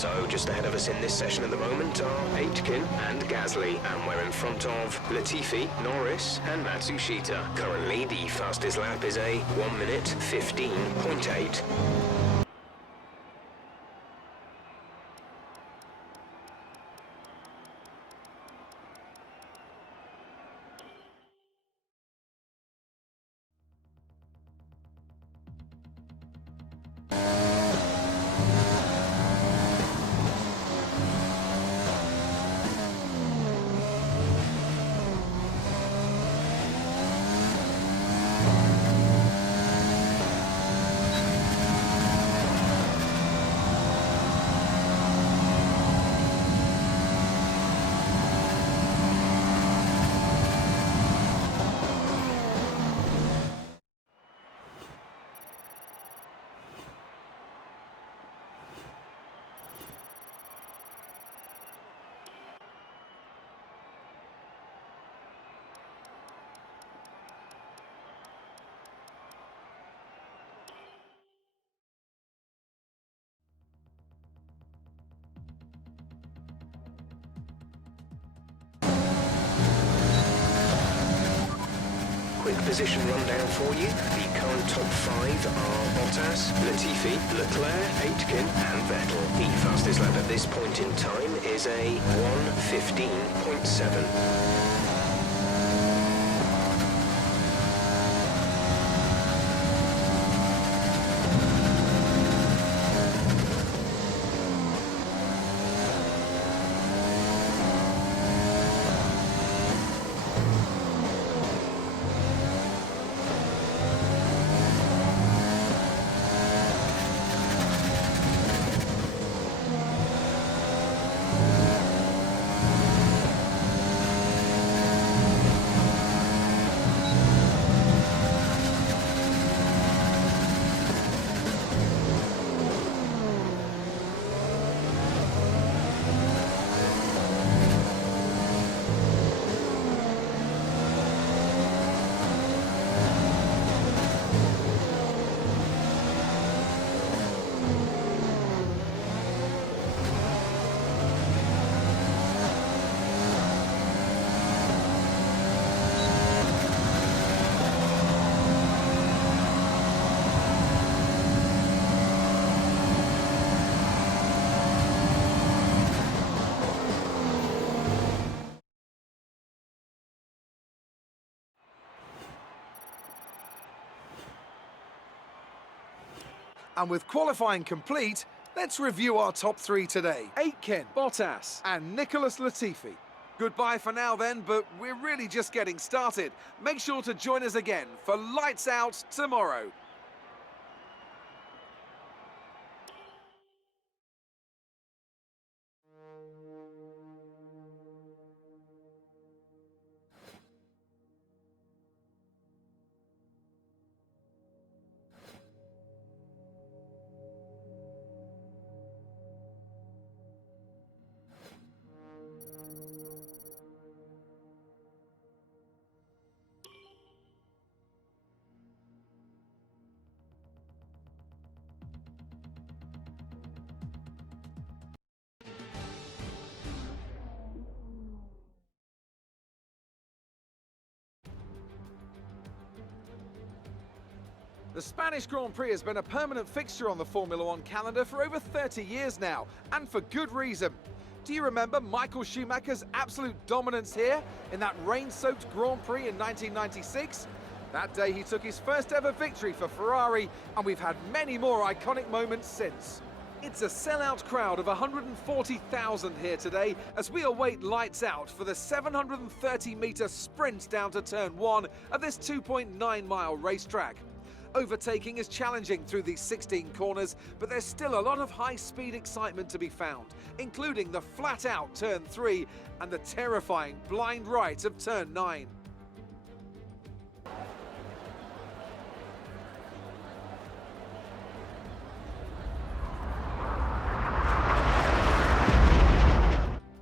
So just ahead of us in this session at the moment are Aitken and Gasly, and we're in front of Latifi, Norris and Matsushita. Currently the fastest lap is a 1 minute 15.8. Quick position rundown for you. The current top 5 are Bottas, Latifi, Leclerc, Aitken and Vettel. The fastest lap at this point in time is a 1:15.7. And with qualifying complete, let's review our top 3 today. Aitken, Bottas and Nicholas Latifi. Goodbye for now then, but we're really just getting started. Make sure to join us again for Lights Out tomorrow. The Spanish Grand Prix has been a permanent fixture on the Formula One calendar for over 30 years now, and for good reason. Do you remember Michael Schumacher's absolute dominance here in that rain-soaked Grand Prix in 1996? That day he took his first ever victory for Ferrari, and we've had many more iconic moments since. It's a sellout crowd of 140,000 here today as we await lights out for the 730-metre sprint down to turn 1 of this 2.9-mile racetrack. Overtaking is challenging through these 16 corners, but there's still a lot of high-speed excitement to be found, including the flat-out turn 3 and the terrifying blind right of turn 9.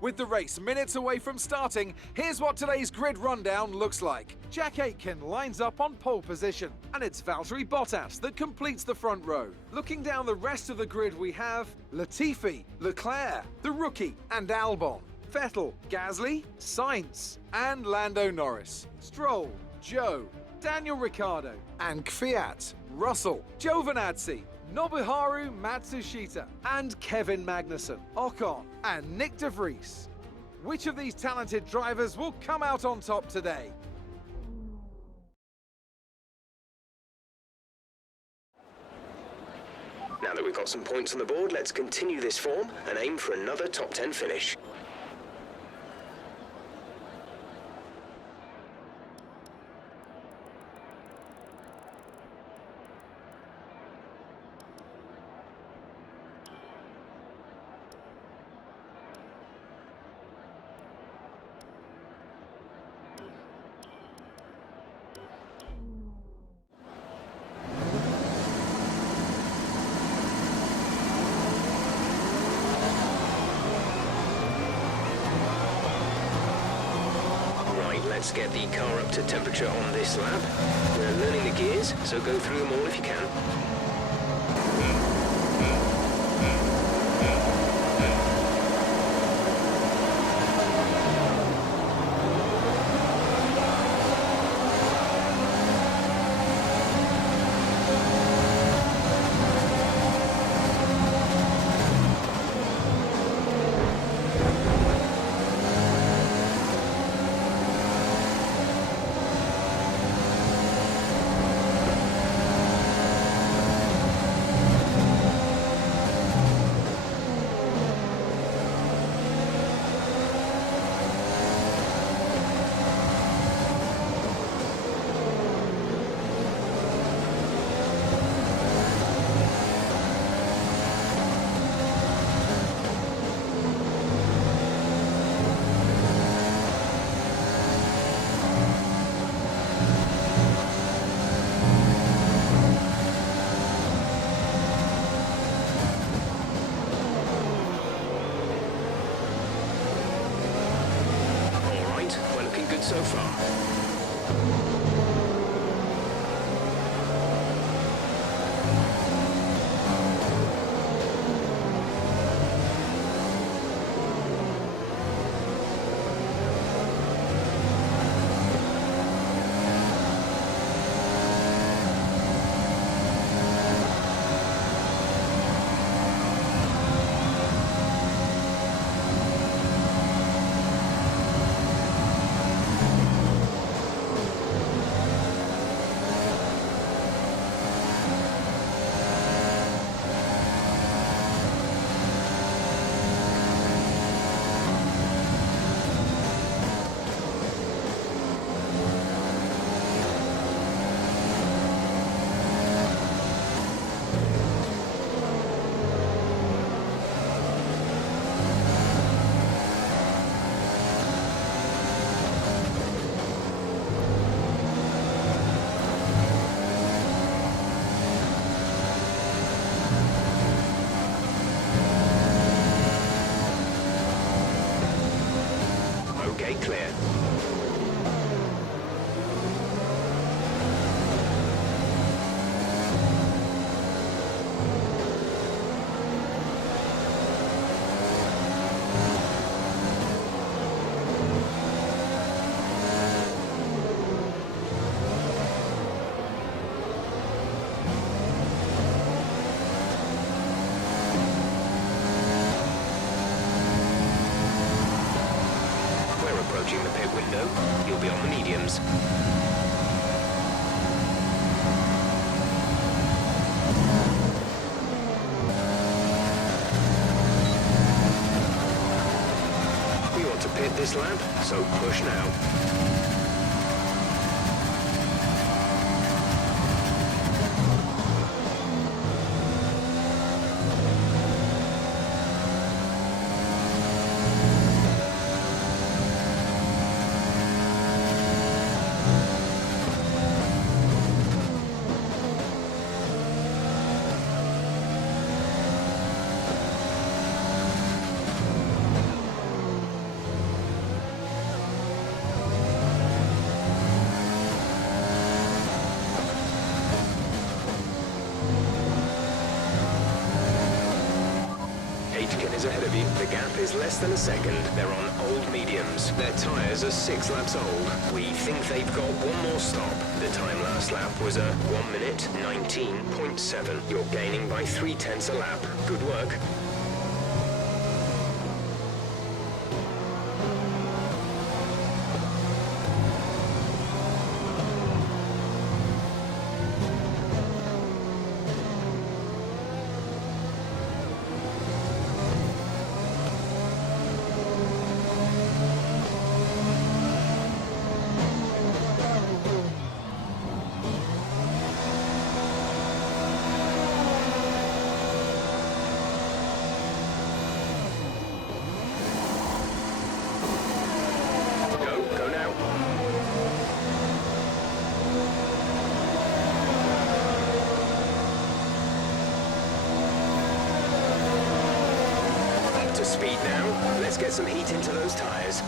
With the race minutes away from starting, here's what today's grid rundown looks like. Jack Aitken lines up on pole position, and it's Valtteri Bottas that completes the front row. Looking down the rest of the grid, we have Latifi, Leclerc, the rookie, and Albon. Vettel, Gasly, Sainz, and Lando Norris. Stroll, Joe, Daniel Ricciardo, and Kvyat, Russell, Giovinazzi, Nobuharu Matsushita, and Kevin Magnussen, Ocon, and Nick de Vries. Which of these talented drivers will come out on top today? Now that we've got some points on the board, let's continue this form and aim for another top 10 finish. Let's get the car up to temperature on this lap. We're learning the gears, so go through them all if you can. So far. Clear. Approaching the pit window, you'll be on the mediums. We want to pit this lap, so push now. is ahead of you. The gap is less than a second. They're on old mediums. Their tyres are 6 laps old. We think they've got one more stop. The time last lap was a 1 minute 19.7. You're gaining by 0.3 a lap. Good work. Speed now. Let's get some heat into those tyres.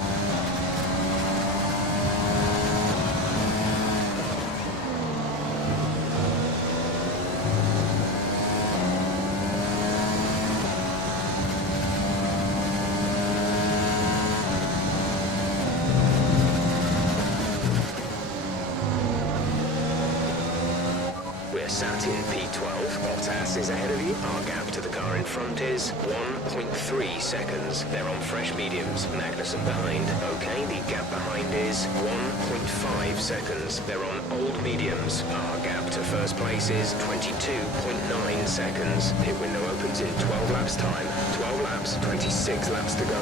We're sat in P12. Bottas is ahead of you. Our gap to the car in front is 1.3 seconds. They're on fresh mediums. Magnussen behind. Okay, the gap behind is 1.5 seconds. They're on old mediums. Our gap to first place is 22.9 seconds. Pit window opens in 12 laps time. 12 laps, 26 laps to go.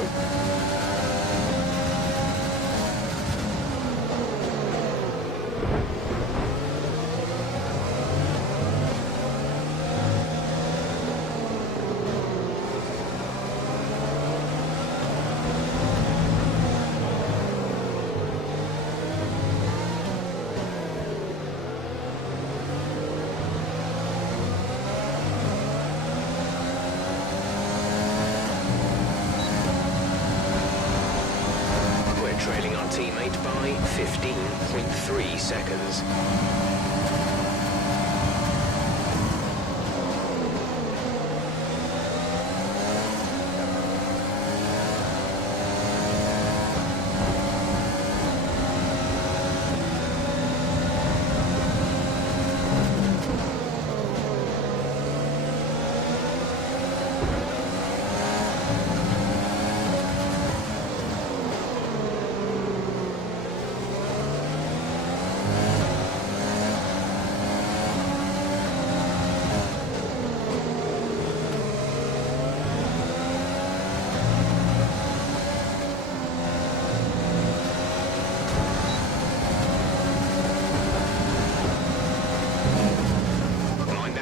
Trailing our teammate by 15.3 seconds.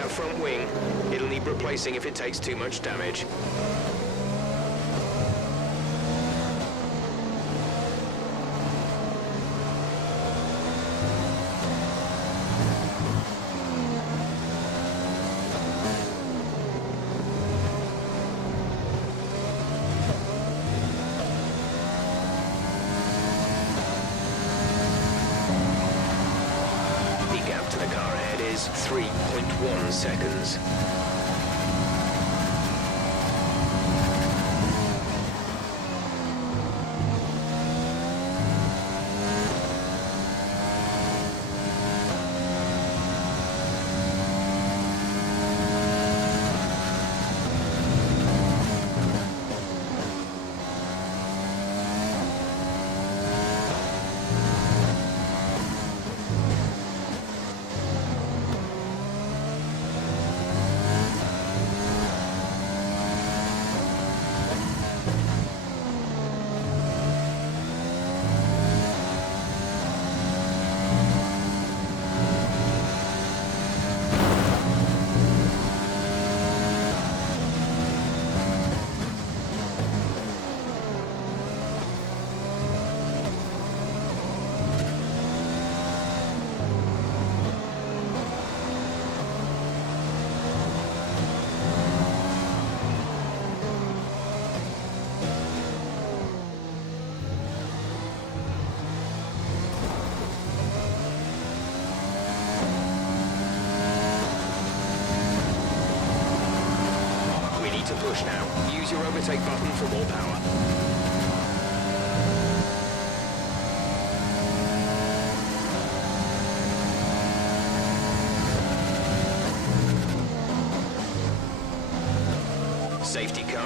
Front wing. It'll need replacing if it takes too much damage. The gap to the car ahead is 3.1 seconds. push now. Use your overtake button for more power.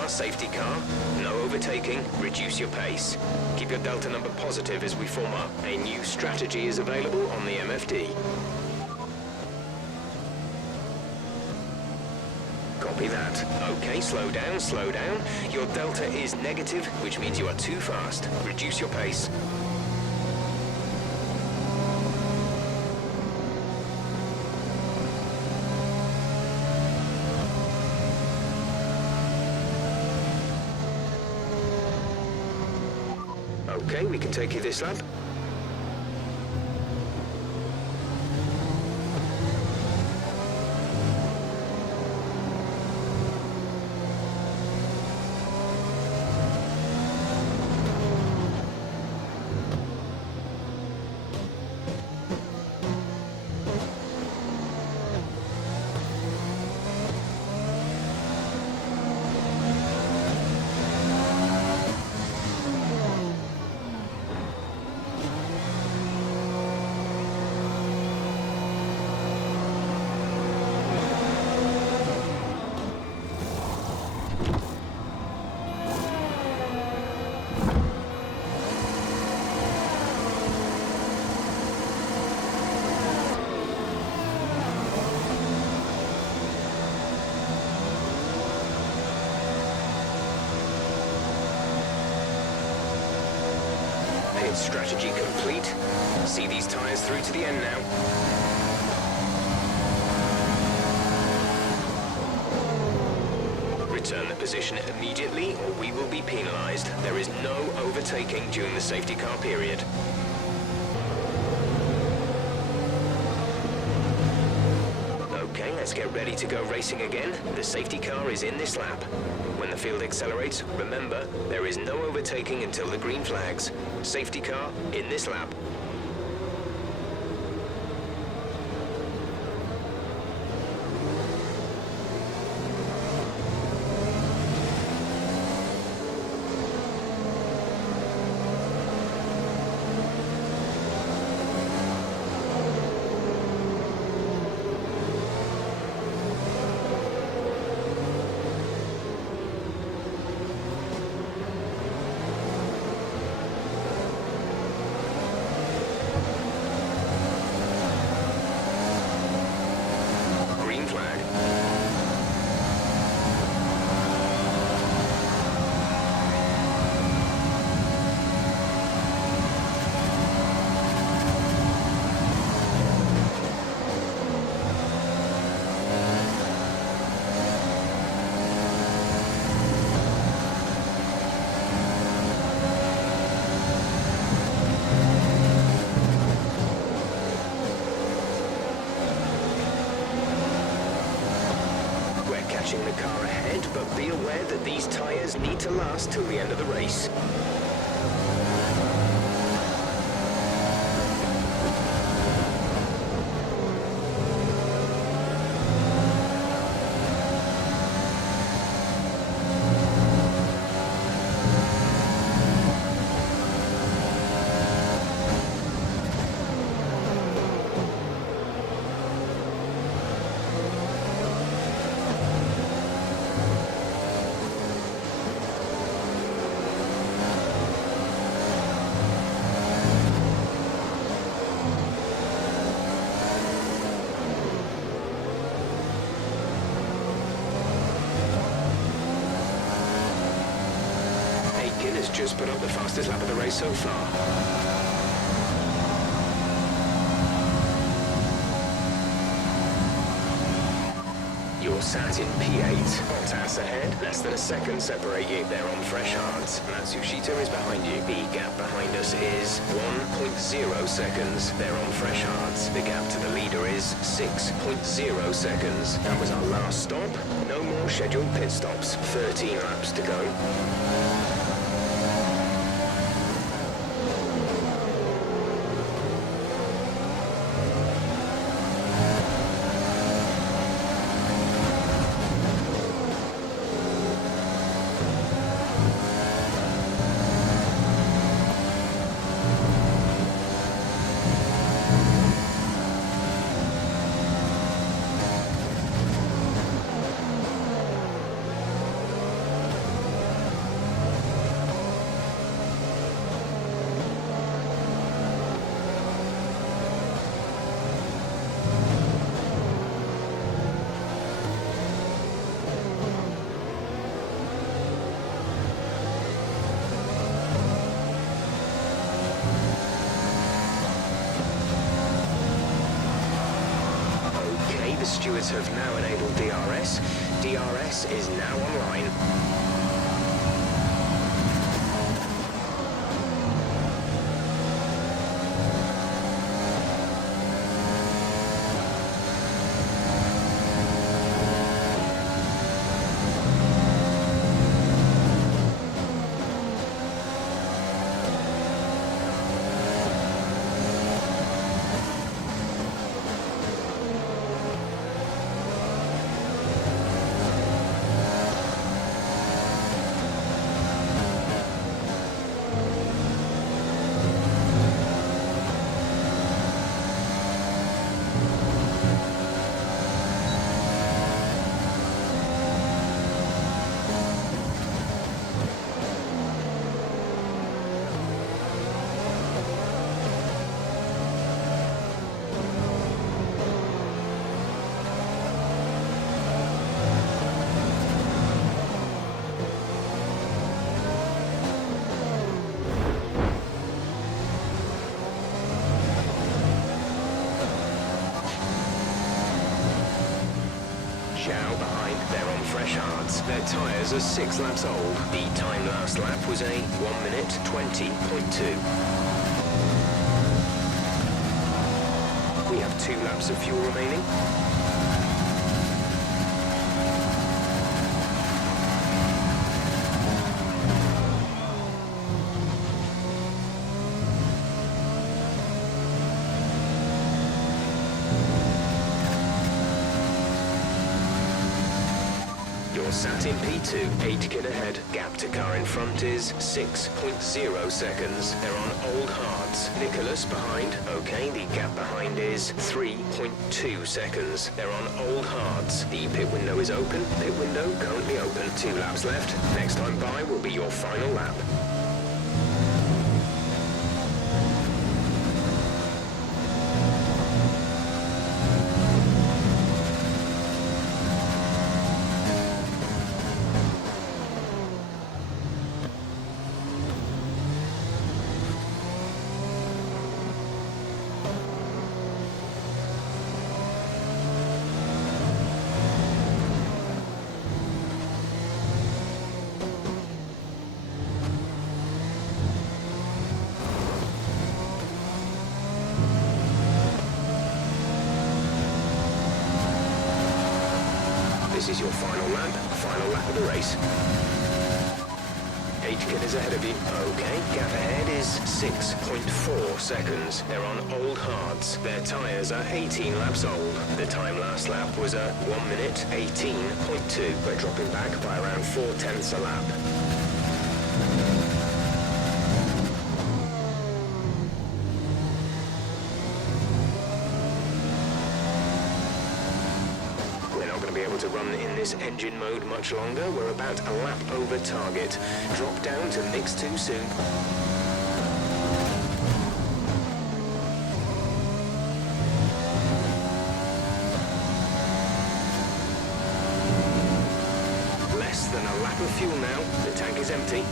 Safety car. No overtaking. Reduce your pace. Keep your delta number positive as we form up. A new strategy is available on the MFD. Copy that. Okay, slow down, slow down. Your delta is negative, which means you are too fast. Reduce your pace. Okay, we can take you this lap. Strategy complete. See these tyres through to the end now. Return the position immediately or we will be penalised. There is no overtaking during the safety car period. Okay, let's get ready to go racing again. The safety car is in this lap. When the field accelerates, remember, there is no overtaking until the green flags. Safety car in this lap. The car ahead, but be aware that these tyres need to last till the end of the race. Aitken has just put up the fastest lap of the race so far. You're sat in P8. Bottas ahead, less than a second separate you. They're on fresh hards. Matsushita is behind you. The gap behind us is 1.0 seconds. They're on fresh hards. The gap to the leader is 6.0 seconds. That was our last stop. No more scheduled pit stops. 13 laps to go. The stewards have now enabled DRS. DRS is now online. Zhao behind, they're on fresh hards. Their tyres are 6 laps old. The time last lap was a 1 minute 20.2. We have 2 laps of fuel remaining. Sat in P2, Aitken ahead. Gap to car in front is 6.0 seconds. They're on old hards. Nicholas behind. Okay, the gap behind is 3.2 seconds. They're on old hards. The pit window is open. Pit window currently open. 2 laps left. Next time by will be your final lap. This is your final lap of the race. Aitken is ahead of you. Okay, gap ahead is 6.4 seconds. They're on old hards. Their tyres are 18 laps old. The time last lap was a 1 minute 18.2. We're dropping back by around 4/10 a lap. To run in this engine mode much longer. We're about a lap over target. Drop down to mix too soon. Less than a lap of fuel now. The tank is empty.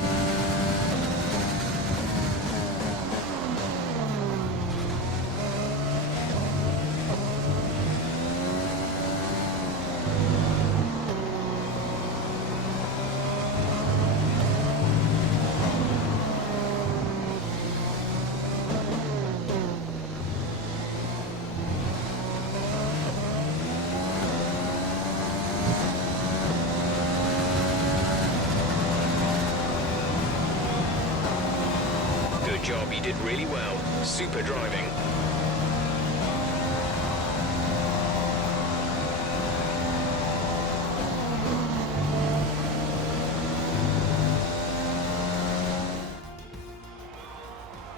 Job, you did really well. Super driving.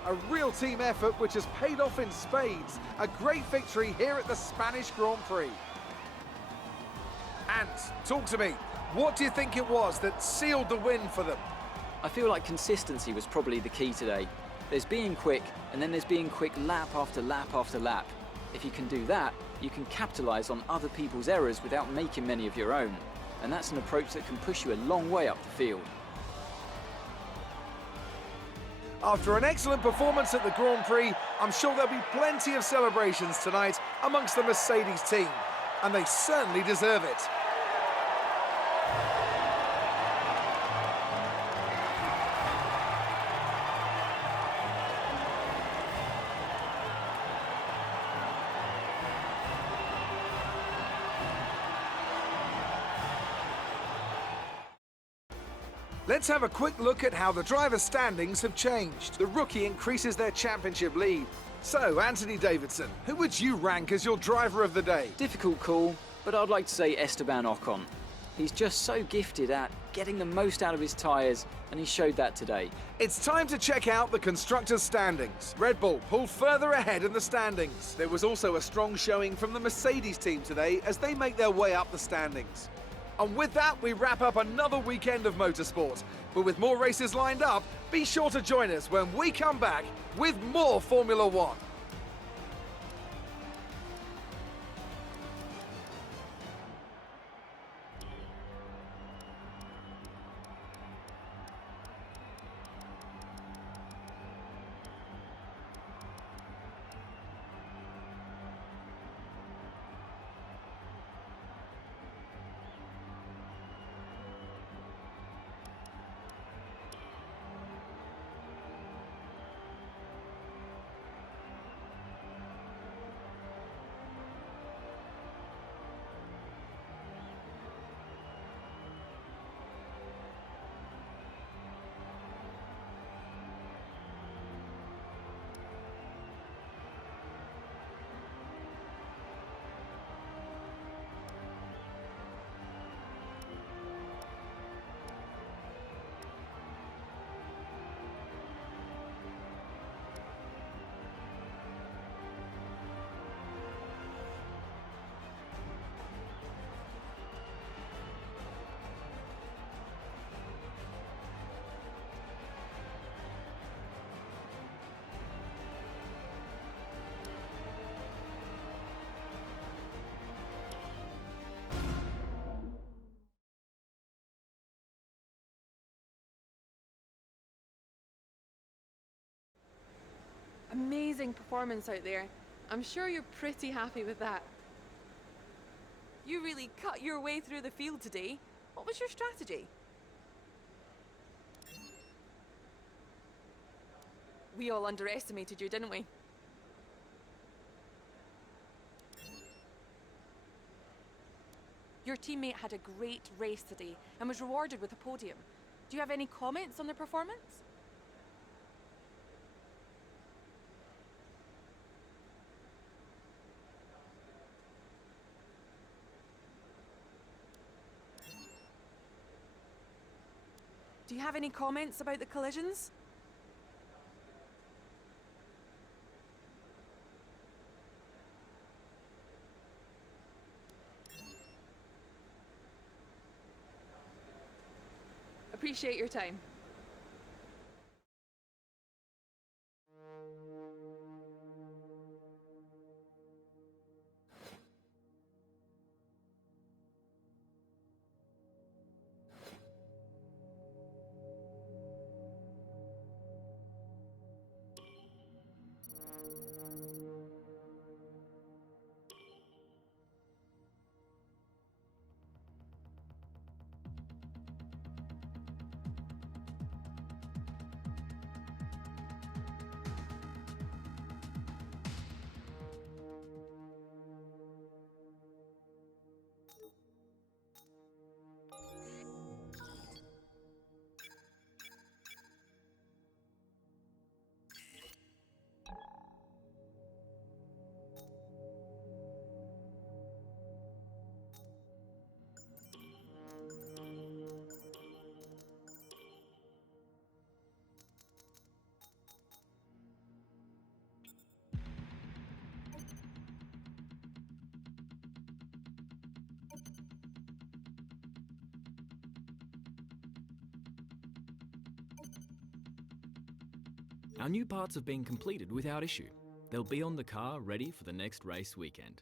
A real team effort which has paid off in spades. A great victory here at the Spanish Grand Prix. And talk to me. What do you think it was that sealed the win for them? I feel like consistency was probably the key today. There's being quick, and then there's being quick lap after lap after lap. If you can do that, you can capitalise on other people's errors without making many of your own. And that's an approach that can push you a long way up the field. After an excellent performance at the Grand Prix, I'm sure there'll be plenty of celebrations tonight amongst the Mercedes team. and they certainly deserve it. Let's have a quick look at how the driver's standings have changed. The rookie increases their championship lead. So, Anthony Davidson, who would you rank as your driver of the day? Difficult call, but I'd like to say Esteban Ocon. He's just so gifted at getting the most out of his tyres, and he showed that today. It's time to check out the constructors' standings. Red Bull pulled further ahead in the standings. There was also a strong showing from the Mercedes team today as they make their way up the standings. And with that, we wrap up another weekend of motorsport. But with more races lined up, be sure to join us when we come back with more Formula One. Amazing performance out there. I'm sure you're pretty happy with that. You really cut your way through the field today. What was your strategy? We all underestimated you, didn't we? Your teammate had a great race today and was rewarded with a podium. Do you have any comments on their performance? Do you have any comments about the collisions? Appreciate your time. Our new parts have been completed without issue. They'll be on the car ready for the next race weekend.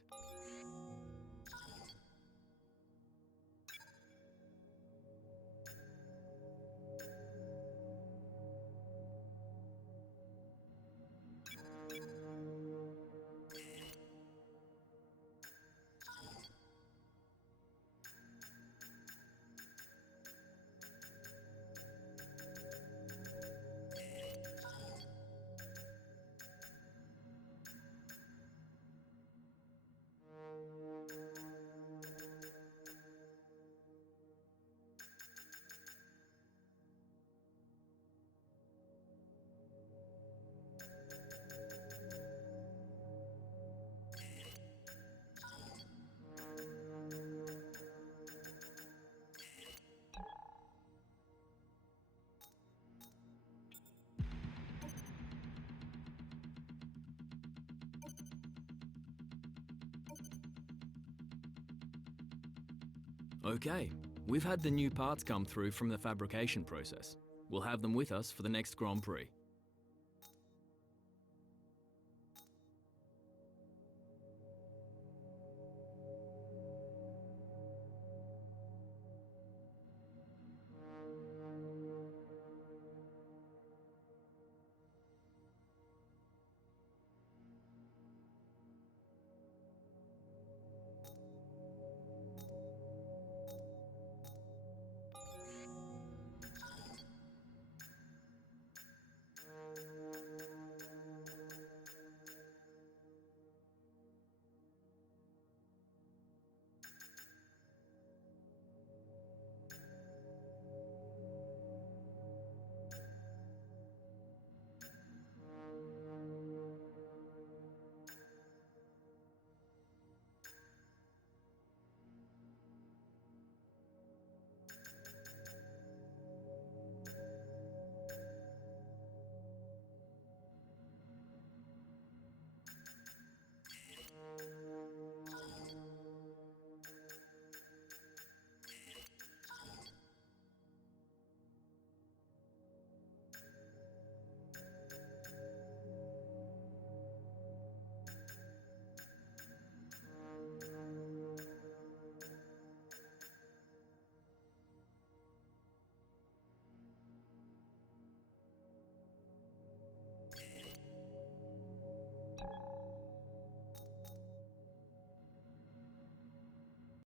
Okay, we've had the new parts come through from the fabrication process. We'll have them with us for the next Grand Prix.